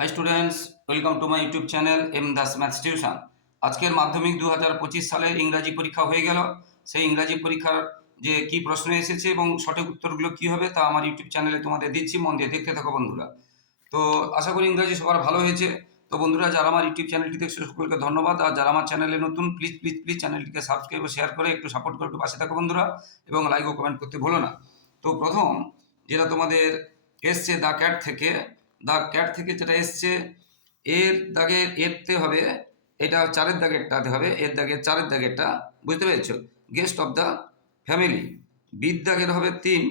Hi students welcome to my YouTube channel M Das maths tuition আজকের মাধ্যমিক দু হাজার পঁচিশ সালের ইংরাজি পরীক্ষা হয়ে গেল। সেই ইংরাজি পরীক্ষার যে কি প্রশ্ন এসেছে এবং সঠিক উত্তরগুলো কি হবে তা আমার ইউটিউব চ্যানেলে তোমাদের দিচ্ছি, মন দিয়ে দেখতে থাকো বন্ধুরা। তো আশা করি ইংরাজি সবার ভালো হয়েছে। তো বন্ধুরা, যারা আমার ইউটিউব চ্যানেলটি দেখছে সকলকে ধন্যবাদ। আর যারা আমার চ্যানেলে নতুন প্লিজ প্লিজ প্লিজ চ্যানেলটিকে সাবস্ক্রাইব ও শেয়ার করে, একটু সাপোর্ট করে একটু পাশে থাকো বন্ধুরা এবং লাইক ও কমেন্ট করতে ভুলো না। তো প্রথম যেটা তোমাদের এসছে দ্য ক্যাট থেকে দ্য ক্যাট থেকে যেটা এসছে, এর দাগে এরতে হবে, এটা চারের দাগেরটাতে হবে, এর দাগে চারের দাগেরটা বুঝতে পেরেছ? গেস্ট অফ দ্য ফ্যামিলি বির দাগের হবে তিন,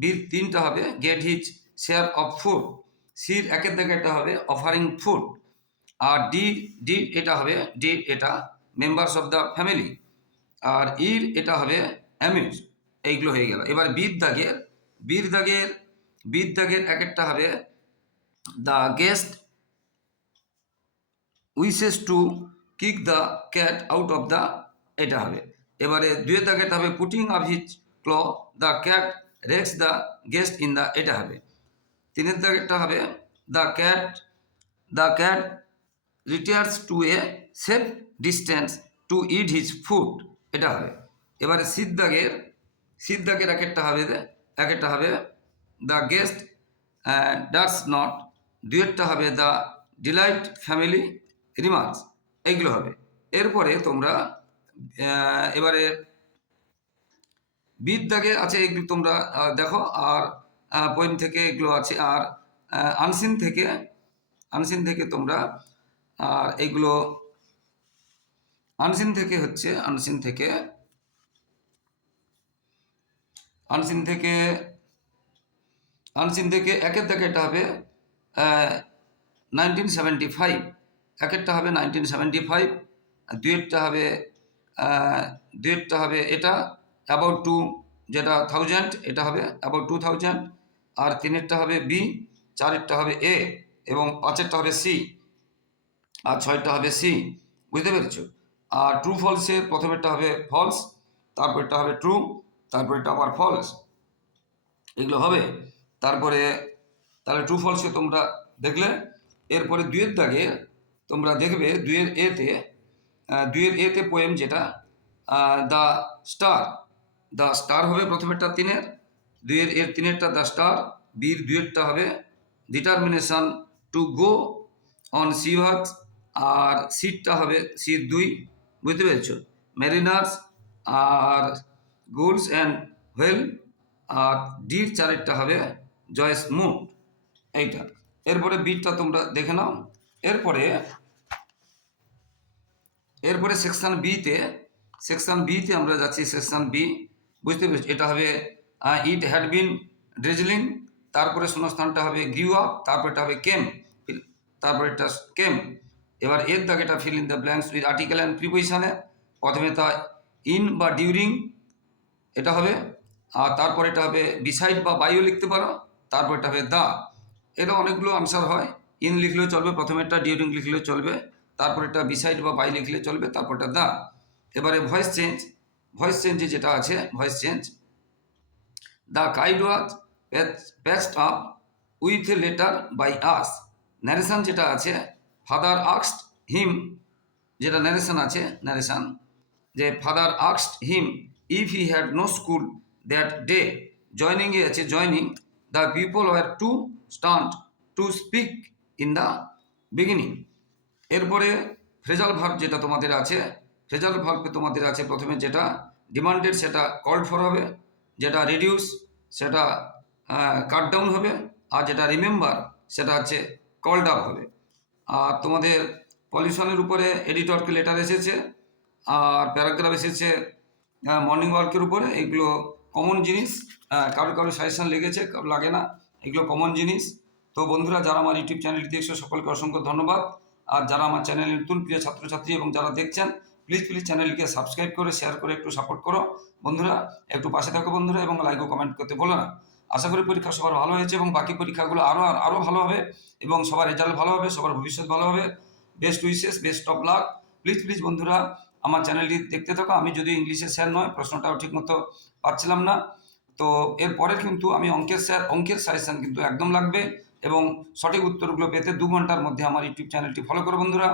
বির তিনটা হবে get his share of food সির একের দাগেরটা হবে অফারিং ফুড আর ডি ডি এটা হবে, ডি এটা মেম্বার্স অফ দ্য ফ্যামিলি আর ইর এটা হবে অ্যামিউজ এইগুলো হয়ে গেল। এবার বীর দাগের বীর দাগের বীর দাগের এক একটা হবে the guest wishes to kick the cat out of the এটা হবে। এবারে দুয়ের দাগেরটা হবে putting off his claw the cat wrecks the guest in the এটা হবে। তিনের দাগেরটা হবে the cat the cat retires to a safe distance to eat his food এটা হবে। এবারে সিদ্দাগের সিদ্দাগের এক একটা হবে এক একটা হবে দ্য গেস্ট ডাস নট দুয়েরটা হবে দ্য ডিলাইট ফ্যামিলি রিমার্কস, এইগুলো হবে। এরপরে তোমরা এবারে বিদ দাগে আছে এগুলো তোমরা দেখো, আর পোয়েম থেকে এগুলো আছে, আর আনসিন থেকে আনসিন থেকে তোমরা, আর এইগুলো আনসিন থেকে হচ্ছে আনসিন থেকে আনসিন থেকে আনসিন থেকে একের দাগে এটা হবে নাইনটিন সেভেন্টি ফাইভ একেরটা হবে নাইনটিন সেভেন্টি ফাইভ দুয়েরটা হবে দুয়েরটা হবে এটা অ্যাবাউট টু যেটা থাউজেন্ড এটা হবে অ্যাবাউট টু থাউজেন্ড আর তিনেরটা হবে বি চারেরটা হবে এ এবং পাঁচেরটা হবে সি আর ছয়টা হবে সি বুঝতে পেরেছ? আর ট্রু ফলসের প্রথমেরটা হবে ফলস তারপরটা হবে ট্রু তারপরেরটা আবার ফলস এগুলো হবে। তারপরে তাহলে ট্রু ফলসে তোমরা দেখলে, এরপরে দুয়ের দাগে তোমরা দেখবে দুয়ের এতে দুয়ের এতে পোয়েম যেটা দ্য স্টার দ্য স্টার হবে প্রথমেরটা তিনের দুয়ের এর তিনেরটা দ্য স্টার বীর দুয়েরটা হবে ডিটারমিনেশন টু গো অন সি ওয়ার্কস আর সিটটা হবে সিট দুই, বুঝতে পেরেছ? মেরিনার্স আর গুডস অ্যান্ড ওয়েল আর ডির চারেরটা হবে জয়েস মুড এইটা। এরপরে বিটটা তোমরা দেখে নাও। এরপরে এরপরে সেকশন বিতে সেকশন বিতে আমরা যাচ্ছি সেকশন বি বুঝতে পেরেছি? এটা হবে ইট হ্যাড বিন ড্রেজলিং তারপরে শূন্যস্থানটা হবে গ্রিউ আপ তারপরটা হবে কেম তারপরে এটা কেম এবার এর দাগেটা fill in the blanks with article and প্রিপোজিশনে প্রথমে তা ইন বা ডিউরিং এটা হবে, আর তারপর এটা হবে বিসাইড বা বাইও লিখতে পারো, তারপর এটা হবে দা এটা অনেকগুলো আনসার হয়। ইন লিখলেও চলবে প্রথমে এটা ডিউরিং লিখলেও চলবে তারপর এটা বিসাইড বা বাই লিখলে চলবে তারপর এটা দা এবারে ভয়েস চেঞ্জ ভয়েস চেঞ্জে যেটা আছে voice change the kite was patched up with letter by us narration যেটা আছে ফাদার আক্সড হিম যেটা ন্যারেশন আছে ন্যারেশন যে father আক্সড him if he had no school that day জয়নিংয়ে আছে joining the people were too stunned to speak in the beginning এরপরে phrasal verb যেটা তোমাদের আছে, ফ্রেজাল ভার্বে তোমাদের আছে প্রথমে যেটা ডিমান্ডেড সেটা কল্ড ফর হবে, যেটা রিডিউস সেটা কাট ডাউন হবে, আর যেটা রিমেম্বার সেটা হচ্ছে কল্ড আপ হবে। আর তোমাদের পলিউশনের উপরে এডিটরকে লেটার এসেছে, আর প্যারাগ্রাফ এসেছে মর্নিং ওয়ার্কের উপরে, এগুলো কমন জিনিস কারোর কারও সাজেশন লেগেছে লাগে না, এগুলো কমন জিনিস। তো বন্ধুরা, যারা আমার ইউটিউব চ্যানেলটি দেখছ, সকলকে অসংখ্য ধন্যবাদ। আর যারা আমার চ্যানেলে নতুন, প্রিয় ছাত্রছাত্রী এবং যারা দেখছেন প্লিজ প্লিজ চ্যানেলকে সাবস্ক্রাইব করে শেয়ার করে, একটু সাপোর্ট করো। বন্ধুরা, একটু পাশে থাকো বন্ধুরা, এবং লাইক ও কমেন্ট করতে বলো না। আশা করি পরীক্ষা সবার ভালো হয়েছে এবং বাকি পরীক্ষাগুলো আরও আরও ভালো হবে এবং সবার রেজাল্ট ভালো হবে, সবার ভবিষ্যৎ ভালো হবে। Best wishes best of luck please please বন্ধুরা আমার চ্যানেলটি দেখতে থাকো। আমি যদি ইংলিশে স্যার নয়, প্রশ্নটাও ঠিকমতো পাচ্ছিলাম না। তো এরপরে কিন্তু আমি অঙ্কের স্যার অঙ্কের সাজেশন কিন্তু একদম লাগবে এবং সঠিক উত্তরগুলো পেতে দু ঘণ্টার মধ্যে আমার ইউটিউব চ্যানেলটি ফলো করো বন্ধুরা।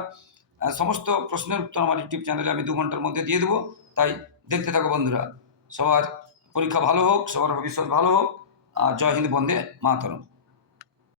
সমস্ত প্রশ্নের উত্তর আমার ইউটিউব চ্যানেলে আমি দু ঘণ্টার মধ্যে দিয়ে দেবো। তাই দেখতে থাকো বন্ধুরা। সবার পরীক্ষা ভালো হোক, সবার ভবিষ্যৎ ভালো হোক। আর জয় হিন্দ, বন্দে মাতরম।